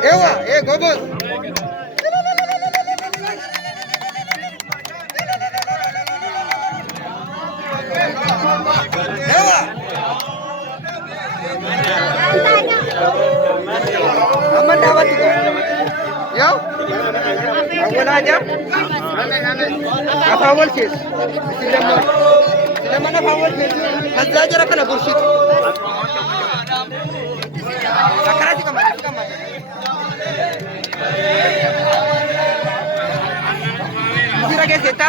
Ewa, gobos. Ewa. Aman dapat juga. Yo. Aku aja. Apa awal sih? Sila mana awal sih? Kerja aja kan bullshit. Sekarang sih kamar. Kira ke seta?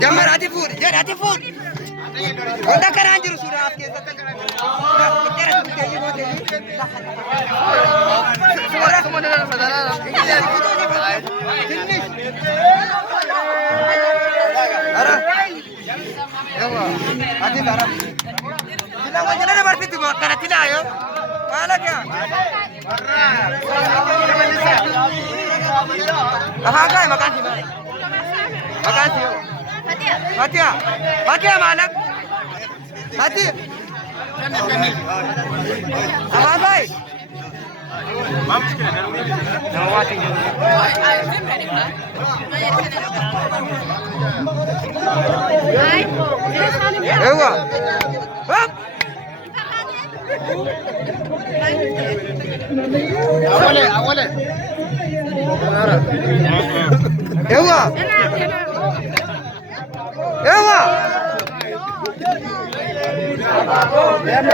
Jamar hati food, jadi hati food. Udah kan anjir sudah askes. Suara semua dengan saudara. Ara. Yawa. Hati Ara. Tidak mau jalan berarti tu karena tidak ayo. Mana kya? Aha kaya makan sih. Makan sih. Fatia malak. Hati. Apa baik? Ewa. Hop. Awale. Ewa. Yan.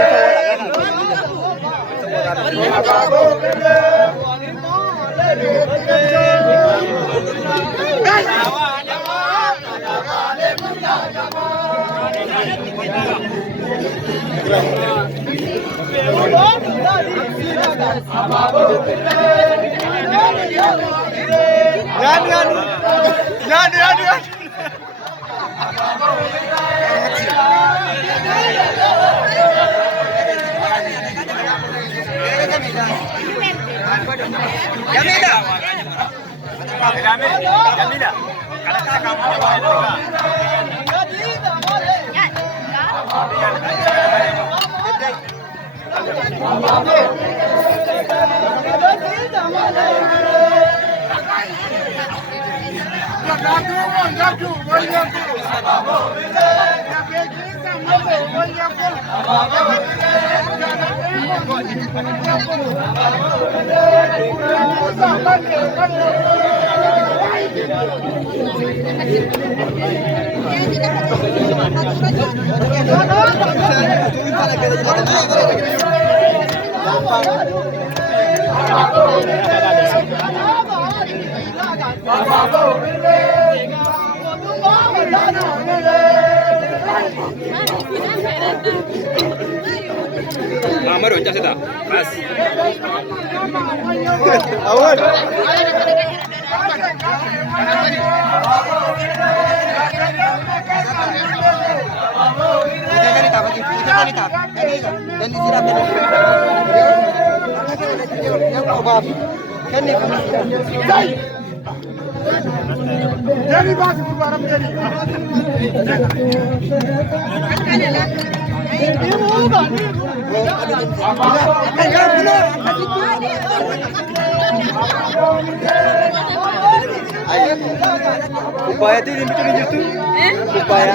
Jamila. Nomor ucap kita, mas. Awal. Jadi bahas barang jadi. Upaya itu dibikin itu. Upaya.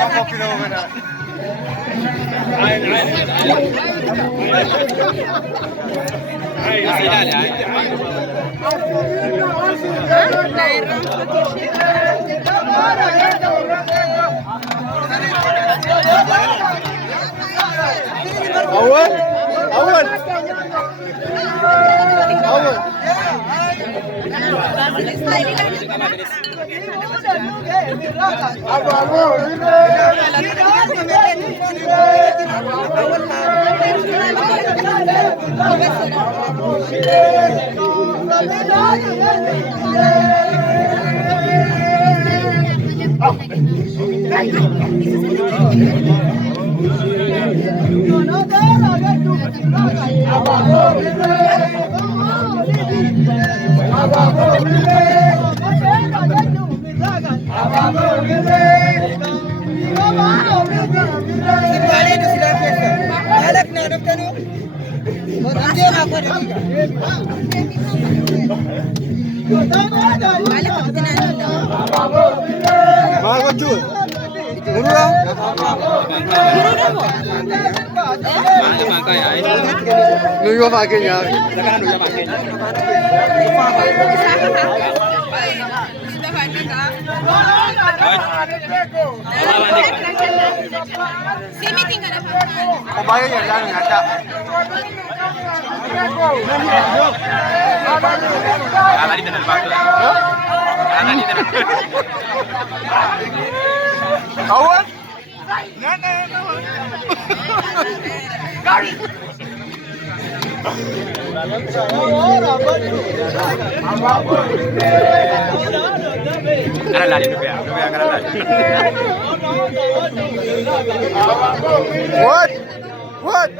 Apa fenomena? Awal. Nuyo makanya. Kobaya ya jangan ada. Tadi tenan batu. Tadi tenan. Kawan? Nana. Kari. Karena lari Nubia karena lari. What? What?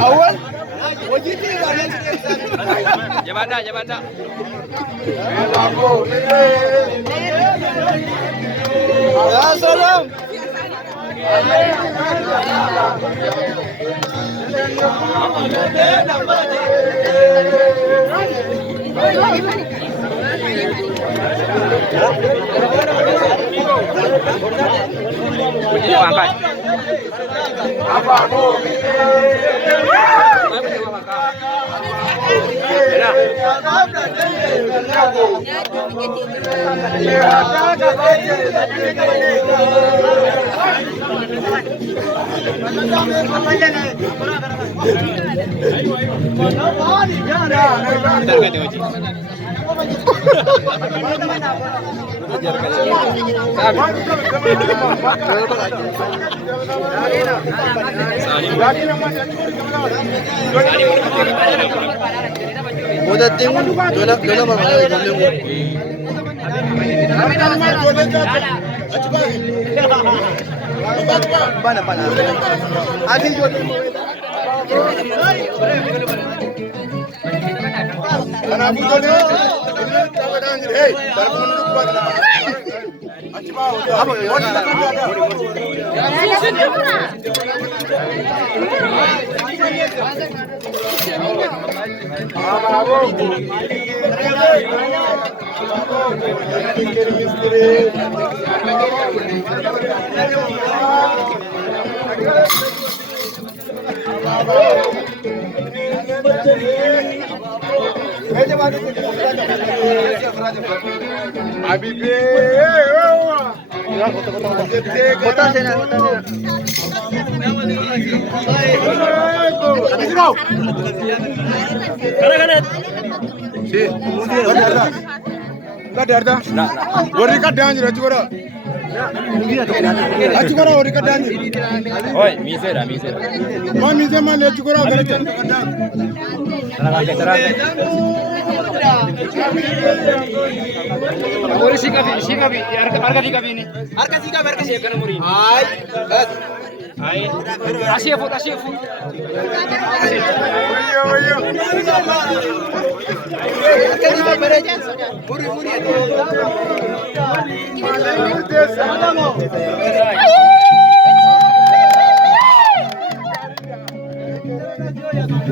Awal? Jabata. Ya salam. Angkat.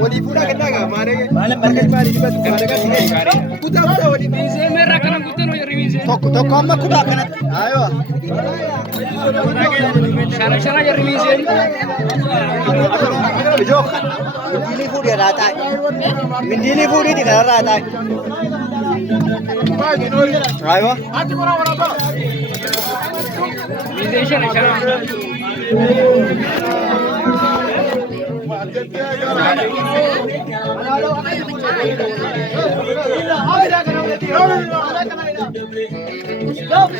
Wali fuudhaa kennaa gaa maal marga maali dibatu kana dagaa kutaa wali Rivisee meerraa kana kutan hojii rivisee. tokko amma kutaa kanatti aywa Shana ya rivisee. ijoo mindili fuudhee raataa mindili fuudhii kana raataa aywa Rivisee shana. Stop!